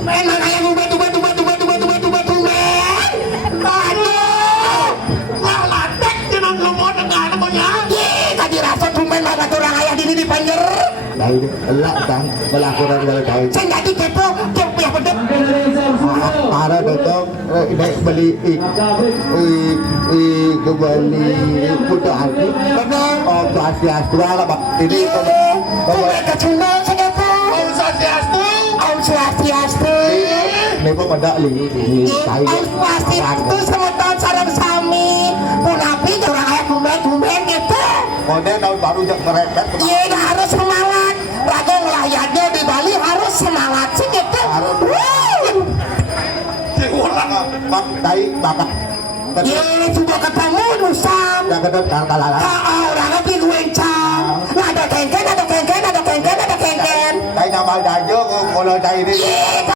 Memang kayak batu men. Aduh, ngalatek jenang lumut dengan namanya. Tadi rasa tumen mana orang ayah di panjer. Tahu elak kan melakukan kalau tahu. Saya jadi kepo ya bener. Para dokter naik beli kembali putar hati. Bener. Oh Swastiastu lah bak ini. Sampai ke Sunda saya kepo. Om Swastiastu. Memang ada li saya. Om Swastiastu semutan sarang sami. Punapi orang ayah bumen gitu. Kode tahun baru jak mereka. Iya harus semangat. Raga ngelayannya di Bali harus semangat sih gitu. Bak tai bapak. Iya sudah ketemu Nusam. Yang kedua kalah. Orang lagi guencang. Ada kengken. Tai nama dajo kalau tai ini.